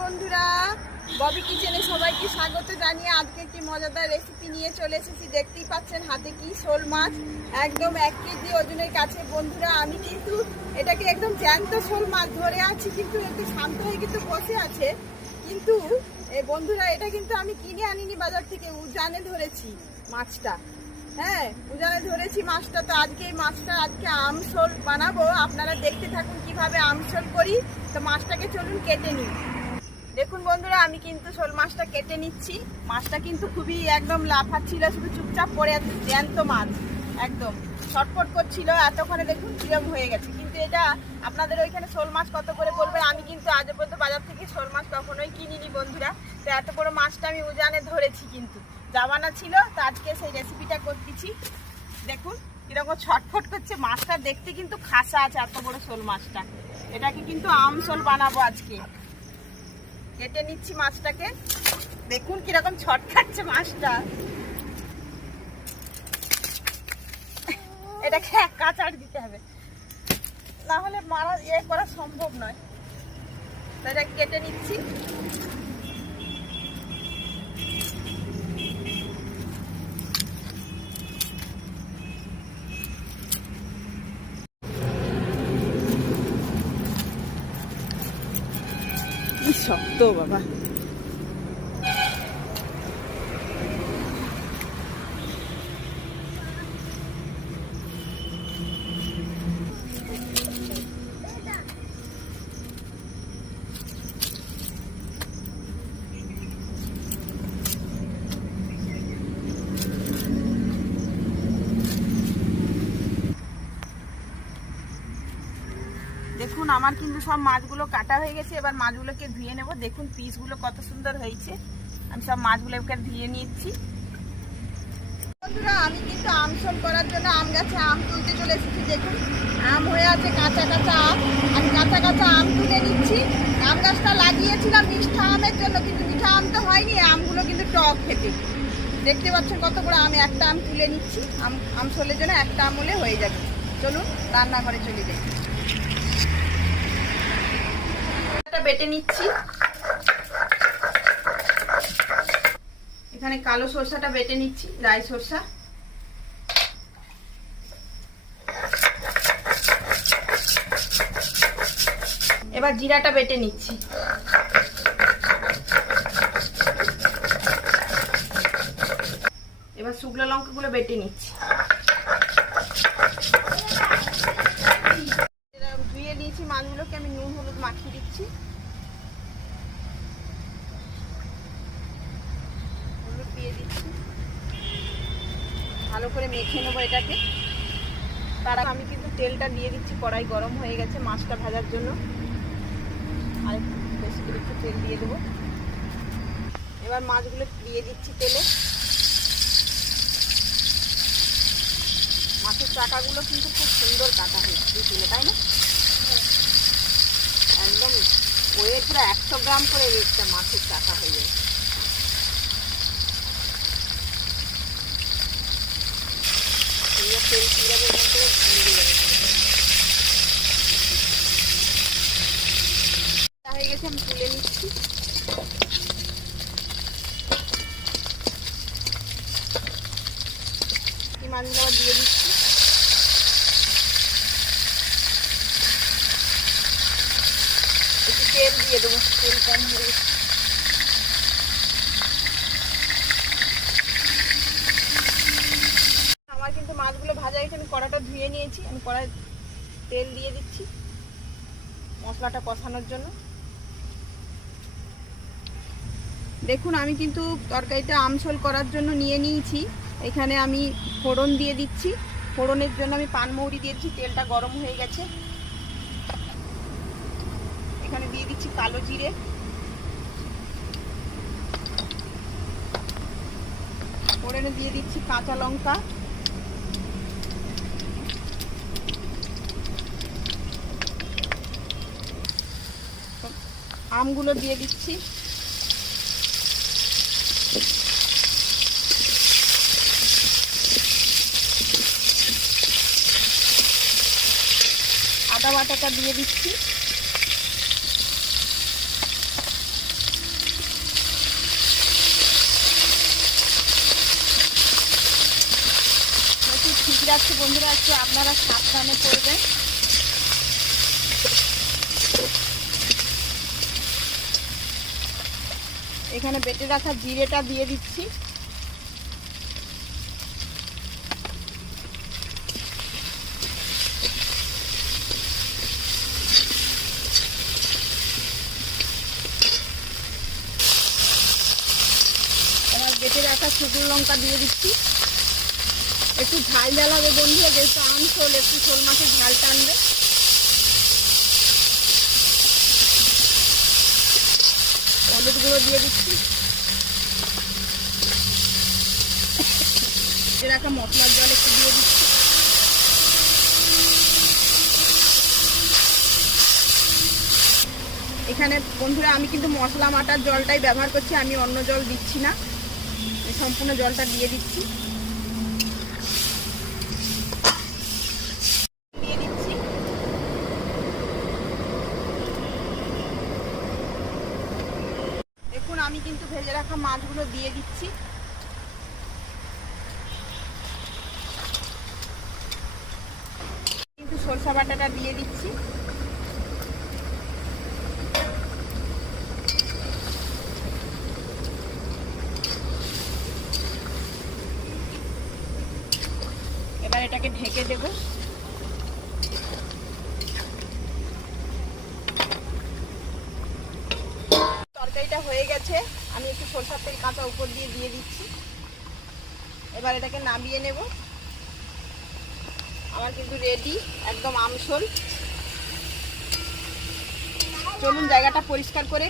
বন্ধুরা। ববি কিচেনে সবাইকে স্বাগত জানিয়ে আজকে একটি মজাদার রেসিপি নিয়ে চলে এসেছি। দেখতেই পাচ্ছেন হাতে কি শোল মাছ। একদম এক কেজি ওজনের কাছে। বন্ধুরা, আমি কিন্তু এটাকে একদম জ্যান্ত শোল মাছ ধরে আছি, কিন্তু একটু শান্ত হয়ে কিন্তু বসে আছে। কিন্তু বন্ধুরা, এটা কিন্তু আমি কিনে আনিনি বাজার থেকে। উজানে ধরেছি মাছটা। হ্যাঁ উজানে ধরেছি মাছটা। তো আজকে এই মাছটা, আজকে আমসোল বানাবো। আপনারা দেখতে থাকুন কীভাবে আমসোল করি। তো মাছটাকে চলুন কেটে নিই। দেখুন বন্ধুরা, আমি কিন্তু শোল মাছটা কেটে নিচ্ছি। মাছটা কিন্তু খুবই একদম লাফাচ্ছিল, শুধু চুপচাপ পড়ে আছে, জ্যান্ত মাছ, একদম। ছটফট করছিল, এতক্ষণে দেখুন কিরম হয়ে গেছে। কিন্তু এটা আপনাদের ওইখানে শোল মাছ কত করে বলবেন আমি কিন্তু আজ পর্যন্ত বাজার থেকে শোল মাছ কখনোই কিনিনি বন্ধুরা। তো এত বড় মাছটা আমি উজানে ধরেছি কিন্তু। জামানা ছিল, তো আজকে সেই রেসিপিটা করতেছি। দেখুন কীরকম ছটফট করছে, মাছটা দেখতে কিন্তু খাসা আছে এত বড় শোল মাছটা। এটাকে কিন্তু আম শোল বানাবো আজকে। কেটে নিচ্ছি মাছটাকে। দেখুন কীরকম ছট খাচ্ছে মাছটা। এটাকে এক কাঁচার দিতে হবে। না হলে মারা ইয়ে করা সম্ভব নয়। এটা কেটে নিচ্ছি। কি শক্ত বাবা দেখুন, আমার কিন্তু সব মাছগুলো কাটা হয়ে গেছে। এবার মাছগুলোকে ধুয়ে নেব। দেখুন, পিসগুলো কত সুন্দর হয়েছে। আমি সব মাছগুলোকে ধুয়ে নিচ্ছি। আমি কিন্তু আম শোল করার জন্য আম গাছে আম তুলতে চলে এসেছি। দেখুন, আম হয়ে আছে কাঁচা কাঁচা আম। আমি কাঁচা কাঁচা আম তুলে নিচ্ছি। আম গাছটা লাগিয়েছিলাম মিঠা আমের জন্য, কিন্তু মিঠা আম তো হয়নি। আমগুলো কিন্তু টক খেতে। দেখতে পাচ্ছেন কত বড় আমি। একটা আম তুলে নিচ্ছি। আম আম শোলের জন্য একটা আম হলে হয়ে যাবে। চলুন, রান্নাঘরে চলে যাই। এটা বেটে নিচ্ছি। এখানে কালো সরষাটা বেটে নিচ্ছি, রাই সরষা। এবার জিরাটা বেটে নিচ্ছি। এবার শুকনো লঙ্কাগুলো বেটে নিচ্ছি। ধুয়ে মাছগুলোকে, আমি নুন, হলুদ মাখিয়ে দিচ্ছি হলুদ দিয়ে দিচ্ছি ভালো করে মেখে নেব এটাকে। তার আমি কিন্তু তেলটা দিয়ে দিচ্ছি, কড়াই গরম হয়ে গেছে মাছটা ভাজার জন্য। আর বেশি করে একটু তেল দিয়ে দেবো। এবার মাছগুলো দিয়ে দিচ্ছি তেলে। মাছের চাকাগুলো কিন্তু খুব সুন্দর কাটা হয়েছে তুলে, তাই না? একদম ওয়েট একশো গ্রাম করে রেটটা মাছের চাকা হয়ে যায় সুন্দর তেল কিরাবে এখান থেকে ভেঙে যাবে হয়ে গেছে আমি তুলে নিচ্ছি মাছগুলো দিয়ে দিচ্ছি। একটু তেল দিয়ে দেবো, তেল কম হয়ে আমার কিন্তু মাছগুলো ভাজা হয়েছে, আমি কড়াটা ধুয়ে নিয়েছি, আমি কড়াই তেল দিয়ে দিচ্ছি মশলাটা কষানোর জন্য। দেখুন, আমি কিন্তু তরকারিটা আমসল করার জন্য নিয়ে নিয়েছি। এখানে আমি ফোড়ন দিয়ে দিচ্ছি। ফোড়নের জন্য আমি পানমৌরি দিয়ে দিচ্ছি, তেলটা গরম হয়ে গেছে। এখানে দিয়ে দিচ্ছি কালো জিরে। ফোড়নে দিয়ে দিচ্ছি কাঁচা লঙ্কা। আমগুলো দিয়ে দিচ্ছি। আদা বাটাটা দিয়ে দিচ্ছি। ঠিক রাখছি বন্ধুরা, একটু আপনারা সাবধানে করবেন। এখানে বেটে রাখা জিরেটা দিয়ে দিচ্ছি। লঙ্কা দিয়ে দিচ্ছি। একটু ঝাল ঝাল হবে বন্ধু, যেহেতু আম শোল একটু শোল মাছের ঝাল টানবে। হলুদ গুঁড়ো দিয়ে দিচ্ছি। রাখা মশলার জল একটু দিয়ে দিচ্ছি। এখানে বন্ধুরা, আমি কিন্তু মশলা মাটার জলটাই ব্যবহার করছি, আমি অন্য জল দিচ্ছি না। সম্পূর্ণ জলটা দিয়ে দিচ্ছি। দেখুন, আমি কিন্তু ভেজে রাখা মাছগুলো দিয়ে দিচ্ছি। কিন্তু সরষা বাটাটা দিয়ে দিচ্ছি। এটাকে ঢেকে দেব। তরকারিটা হয়ে গেছে। আমি একটু সরষার তেল কাঁচা উপর দিয়ে দিয়ে দিচ্ছি। এবার এটাকে নামিয়ে নেব। আমার কিন্তু রেডি একদম আমসল চলুন জায়গাটা পরিষ্কার করে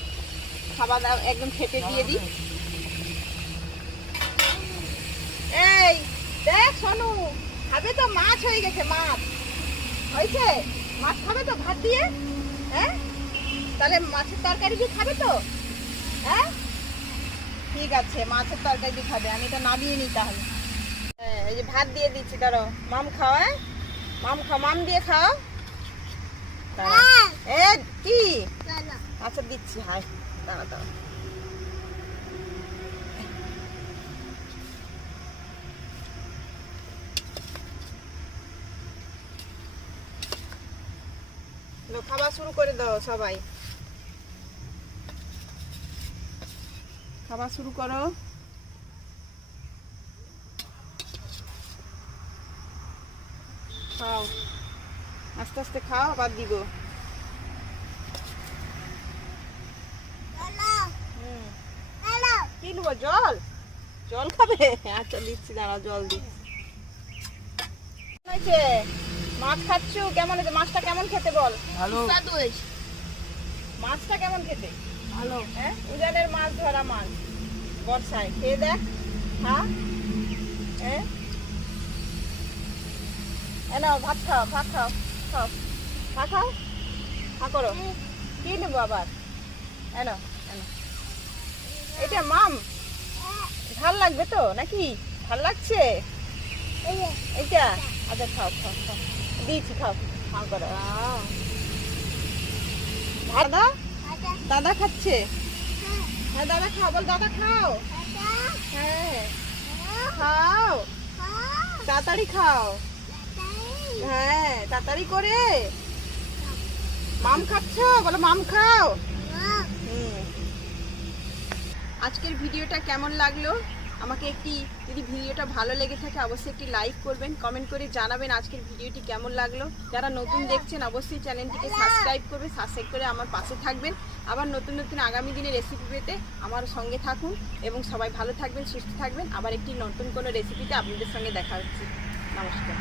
খাবার দাবার একদম খেতে দিয়ে দিই। এই, দেখ, সোনু। খাবে তো মাছ হয়ে গেছে মাছ। হয়েছে? মাছ খাবে তো ভাত দিয়ে? হ্যাঁ? তাহলে মাছের তরকারি দিয়ে খাবে তো? হ্যাঁ? ঠিক আছে মাছের তরকারি দিয়ে খাবে আমি তো নামিয়ে নিই তাহলে। হ্যাঁ এই যে ভাত দিয়ে দিচ্ছি ধরো। মাম খাও হ্যাঁ? মাম খাও মাম দিয়ে খাও। দাঁড়াও। এ কি? আচ্ছা দিচ্ছি হাই। দাঁড়া দাঁড়া। খাওয়া শুরু করে দাও সবাই। খাওয়া শুরু করো। খাও। আস্তে আস্তে খাও আবার দিব। হুম। কি নেব জল? জল খাবে? আচ্ছা দিচ্ছি দাঁড়া জল দিচ্ছি? মাছ খাচ্ছ? কেমন হয়েছে? মাছটা কেমন খেতে বল? ভালো। মাছটা কেমন খেতে? ভালো। হ্যাঁ? উজানের মাছ ধরা মাছ। বর্ষায়। খেয়ে দেখ। হ্যাঁ হ্যাঁ? এ নাও ভাত খাও ভাত খাও খাও। খা খাও। খা করো। কি নেব আবার? এনো এনো এটা মাম? ভালো লাগবে তো নাকি? ভালো লাগছে? এইটা? আচ্ছা খাও খাও খাও। দিয়েছি খাও। খাও করো। দাদা? দাদা? খাচ্ছে? হ্যাঁ। দাদা খাও। বল দাদা খাও। হ্যাঁ। খাও। তাড়াতাড়ি খাও। হ্যাঁ তাড়াতাড়ি করে। মাম খাচ্ছ? বলো মাম খাও। আজকের ভিডিওটা কেমন লাগল? আমাকে একটি, যদি ভিডিওটা ভালো লেগে থাকে, অবশ্যই একটি লাইক করবেন কমেন্ট করে জানাবেন আজকের ভিডিওটি কেমন লাগল। যারা নতুন দেখছেন, অবশ্যই চ্যানেলটিকে সাবস্ক্রাইব করবে সাবস্ক্রাইব করে আমার পাশে থাকবেন। আবার নতুন নতুন আগামী দিনে রেসিপি পেতে আমার সঙ্গে থাকুন এবং সবাই ভালো থাকবেন, সুস্থ থাকবেন। আবার একটি নতুন কোনো রেসিপিতে আপনাদের সঙ্গে দেখা হচ্ছে। নমস্কার।